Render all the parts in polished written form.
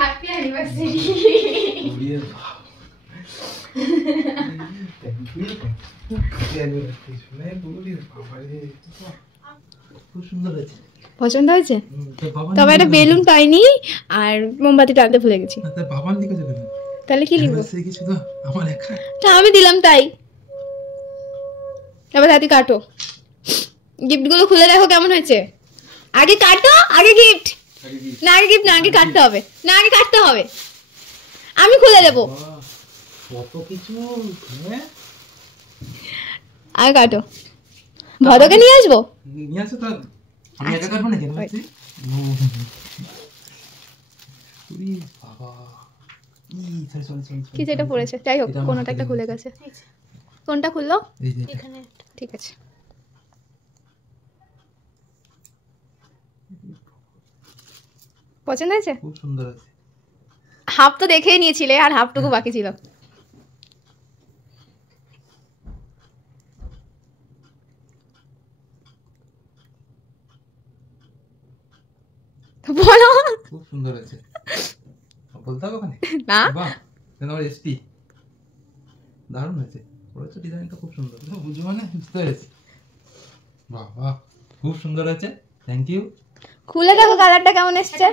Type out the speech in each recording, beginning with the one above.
Happy anniversary. খুব সুন্দর হয়েছে। পছন্দ হয়েছে? তবে একটা বেলুন পাইনি আর মোমবাতি টানতে ভুলে গেছি। বাবার লিখেছে কেন? তাহলে কি লিখবো? কিছু তো আমার লেখা। আমি দিলাম তাই। এবার হাতি কাটো, গিফটগুলো খুলে দেখো কেমন হয়েছে। আগে কাটো, আগে গিফট না, আগে গিফট না, আগে কাটতে হবে। না, আগে কাটতে হবে, আমি খুলে দেবো। কত কিছু। আগে কাটো। ভদকে নিয়ে আসবো? নিয়ে আসো। তো আমি একা কাটবো না কেন? কি যেটা পড়েছে, যাই হোক কোনোটা একটা খুলে গেছে। কোনটা খুললো? এখানে। ঠিক আছে। পছন্দ হয়েছে? খুব সুন্দর আছে। হাফ তো দেখেই নিয়েছিলে আর হাফটুকু বাকি ছিল। বলো। খুব সুন্দর আছে। বলতে হবে ওখানে? না, বাহ, তোমার এসপি দারুণ হয়েছে। করেছো, ডিজাইনটা খুব সুন্দর। বুঝো মানে বুঝতে পেরেছি। বাহ বাহ, খুব সুন্দর আছে। Thank you. খুলে দেখো কালারটা কেমন এসেছে।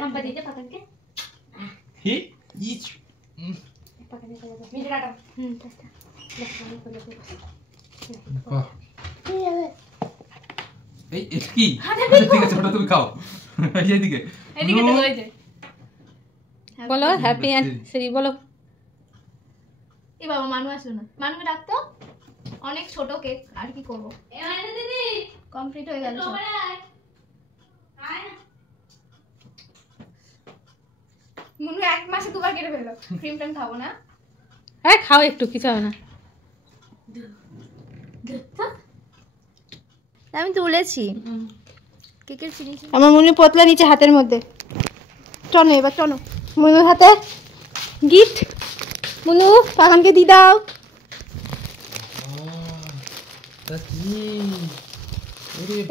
এই কি? ঠিক আছে, ওটা তুমি খাও। এইদিকে বলো হ্যাপি অ্যানিভার্সারি বলো। এ বাবা, মানু আসলো না। মানুকে ডাকতো। অনেক ছোট কেক, আর কি করবো। দিদি কমপ্লিট হয়ে গেল। মুনু এক মাসে দুবার কেটে ফেললো। ক্রিম টাইম খাবো না। হ্যাঁ খাও একটু, কিছু হবে না। আমি তুলেছি কেকের ফিনিশিং। আমার মুনু পতলা নিচে হাতের মধ্যে। চলো এবার চলো, মুনুর হাতে গিফট। মুনু পাখানকে দিয়ে দাও।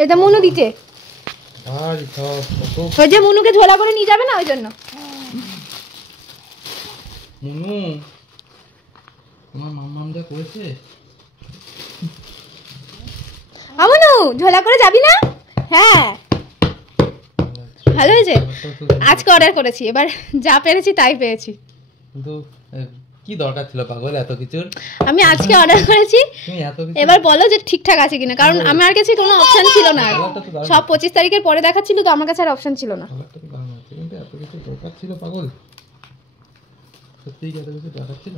এটা মুনু দিতে। ওই যে মুনুকে ঝোলা করে নিয়ে যাবে না, ওই জন্য। মুনু, তোমার মাম্মাম যা করেছে। মুনু ঝোলা করে যাবি না? হ্যাঁ ভালো হয়েছে। আজকে অর্ডার করেছি, এবার যা পেরেছি তাই পেয়েছি। কিন্তু কি দরকার ছিল পাগল এত কিছুর? আমি আজকে অর্ডার করেছি, এবার বলো যে ঠিকঠাক আছে কিনা, কারণ আমার কাছে কোনো অপশন ছিল না। সব 25 তারিখের পরে দেখাচ্ছিল, তো আমার কাছে আর অপশন ছিল না। কিন্তু এত কিছু দরকার ছিল পাগল? সত্যিই কি এত কিছু দরকার ছিল?